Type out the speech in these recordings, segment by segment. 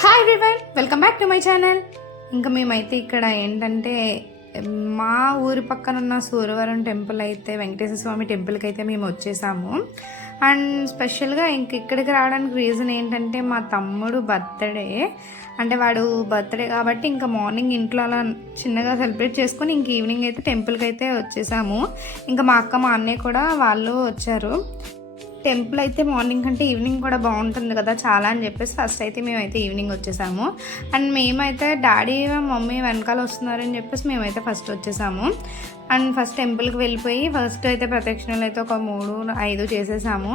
Hi everyone, welcome back to my channel. ఇంకా మేమైతే ఇక్కడ ఏంటంటే మా ఊరి పక్కన ఉన్న సూరవరం టెంపుల్ అయితే వెంకటేశ్వర స్వామి టెంపుల్కి అయితే మేము వచ్చేసాము. అండ్ స్పెషల్గా ఇక్కడికి రావడానికి రీజన్ ఏంటంటే మా తమ్ముడు బర్త్డే, అంటే వాడు బర్త్డే కాబట్టి ఇంకా మార్నింగ్ ఇంట్లో అలా చిన్నగా సెలబ్రేట్ చేసుకొని ఇంక ఈవినింగ్ అయితే టెంపుల్కి అయితే వచ్చేసాము. ఇంకా మా అక్క మా అన్నయ్య కూడా వాళ్ళు వచ్చారు. టెంపుల్ అయితే మార్నింగ్ కంటే ఈవినింగ్ కూడా బాగుంటుంది కదా చాలా అని చెప్పేసి ఫస్ట్ అయితే మేమైతే ఈవినింగ్ వచ్చేసాము. అండ్ మేమైతే డాడీ మమ్మీ వెనకాల వస్తున్నారని చెప్పేసి మేమైతే ఫస్ట్ వచ్చేసాము. అండ్ ఫస్ట్ టెంపుల్కి వెళ్ళిపోయి ఫస్ట్ అయితే ప్రదక్షిణలు అయితే ఒక 3-5 చేసేసాము.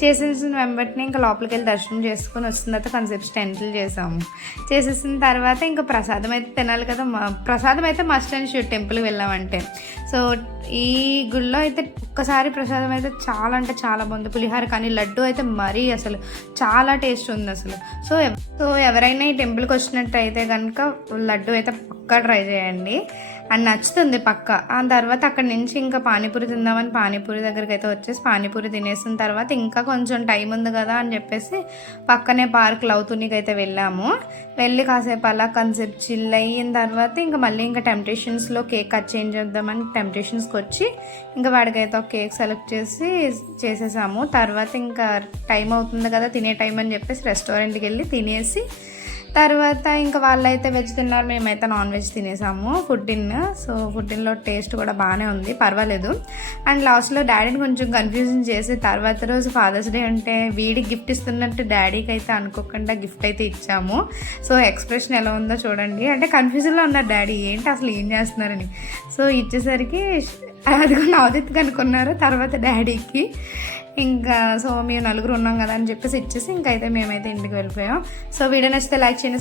చేసేసిన వెంబటిని ఇంకా లోపలికి వెళ్ళి దర్శనం చేసుకొని వస్తున్న తర్వాత కాన్సెప్ట్ స్టెంట్లు చేసేసిన తర్వాత ఇంకా ప్రసాదం అయితే తినాలి కదా. ప్రసాదం అయితే మస్ట్ అండ్ షుడ్ టెంపుల్కి వెళ్ళామంటే. సో ఈ గుళ్ళో అయితే ఒక్కసారి ప్రసాదం అయితే చాలా అంటే చాలా బాగుంది. పులిహార కానీ లడ్డు అయితే మరీ అసలు చాలా టేస్ట్ ఉంది అసలు. సో ఎవరైనా ఈ టెంపుల్కి వచ్చినట్టయితే కనుక లడ్డు అయితే పక్కా ట్రై చేయండి అండ్ నచ్చుతుంది పక్క. ఆ తర్వాత అక్కడి నుంచి ఇంకా పానీపూరి తిందామని పానీపూరి దగ్గరికి అయితే వచ్చేసి పానీపూరి తినేసిన తర్వాత ఇంకా కొంచెం టైం ఉంది కదా అని చెప్పేసి పక్కనే పార్క్ లౌతునికి అయితే వెళ్ళి కాసేపు అలా కాన్సెప్ట్ చిల్ అయిన తర్వాత ఇంకా మళ్ళీ ఇంకా టెంప్టేషన్స్లో కేక్ కట్ చేంజ్ చేద్దామని టెంప్టేషన్స్కి వచ్చి ఇంకా వాడికైతే ఒక కేక్ సెలెక్ట్ చేసేసాము. తర్వాత ఇంకా టైం అవుతుంది కదా తినే టైం అని చెప్పేసి రెస్టారెంట్కి వెళ్ళి తినేసి తర్వాత ఇంకా వాళ్ళైతే వెజ్ తిన్నారు, మేమైతే నాన్ వెజ్ తినేసాము. సో ఫుడ్లో టేస్ట్ కూడా బాగానే ఉంది, పర్వాలేదు. అండ్ లాస్ట్లో డాడీని కొంచెం కన్ఫ్యూజన్ చేసి తర్వాత రోజు ఫాదర్స్ డే అంటే వీడికి గిఫ్ట్ ఇస్తున్నట్టు డాడీకి అయితే అనుకోకుండా గిఫ్ట్ అయితే ఇచ్చాము. సో ఎక్స్ప్రెషన్ ఎలా ఉందో చూడండి. అంటే కన్ఫ్యూజన్లో ఉన్నారు డాడీ, ఏంటి అసలు ఏం చేస్తున్నారని. సో ఇచ్చేసరికి అది కూడా ఆదిత్యకి అనుకున్నారు, తర్వాత డాడీకి. ఇంకా సో మేము 4 ఉన్నాం కదా అని చెప్పేసి ఇచ్చేసి ఇంకైతే మేమైతే ఇంటికి వెళ్ళిపోయాం. సో వీడియో నచ్చితే లైక్ చేయండి.